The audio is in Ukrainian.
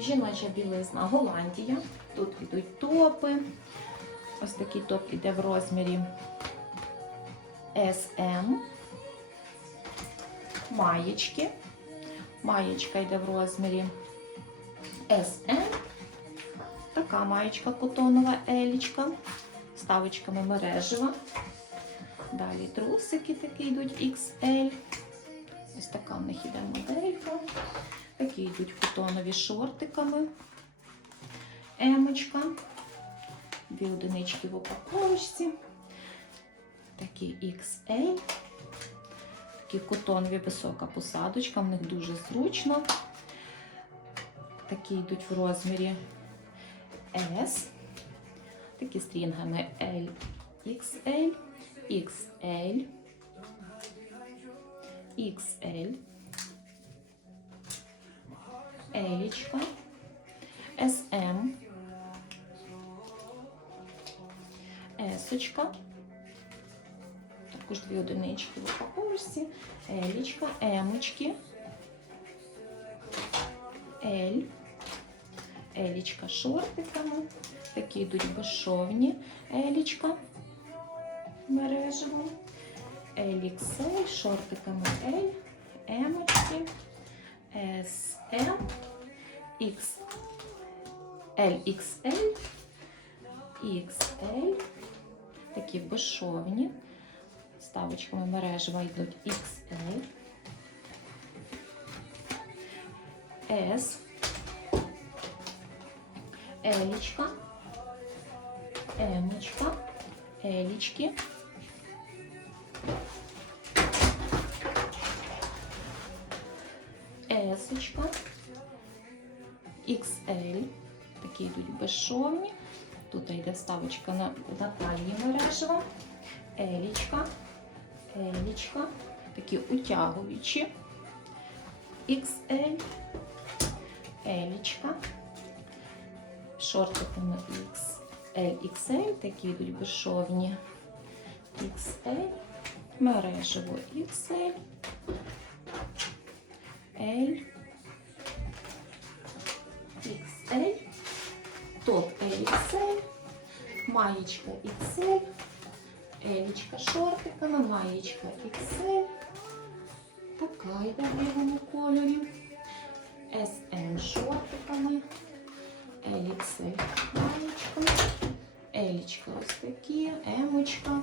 Жіноча білизна Голландія. Тут йдуть топи. Ось такий топ іде в розмірі SM. Маєчки. Маєчка йде в розмірі SM. Така маєчка котонова елічка. Ставочками мережева. Далі трусики такі йдуть XL. Ось така в них іде моделька. Такі йдуть котонові шортиками. Емочка. Дві одинички в упаковочці. Такі XL. Такі котонові висока посадочка, в них дуже зручно. Такі йдуть в розмірі S. Такі стрінгами L, XL, XL, XL, Елічка, SM, Есочка, також дві одинички в упаковочці, Елічка, Емочки, L, Елічка шортиками, такі йдуть безшовні Елічка мережево, LXL, шортиками L, Емочки, SM, X, LXL, XL, такі безшовні, ставочками мережева йдуть XL, S, Елічка, Емочка, Елічки, Есочка, XL, такі йдуть безшовні. Тут йде вставочка на, на талії мережева, Елічка, Елічка, такі утягуючі, XL, Елічка, шортики на XL, XL, такі йдуть безшовні, XL, мережево XL, L, XL, маєчка XL, елічка шортиками, маєчка XL, така йде в білому кольорі, SM шортиками, елікси маєчка, елічка ось такі, емочка.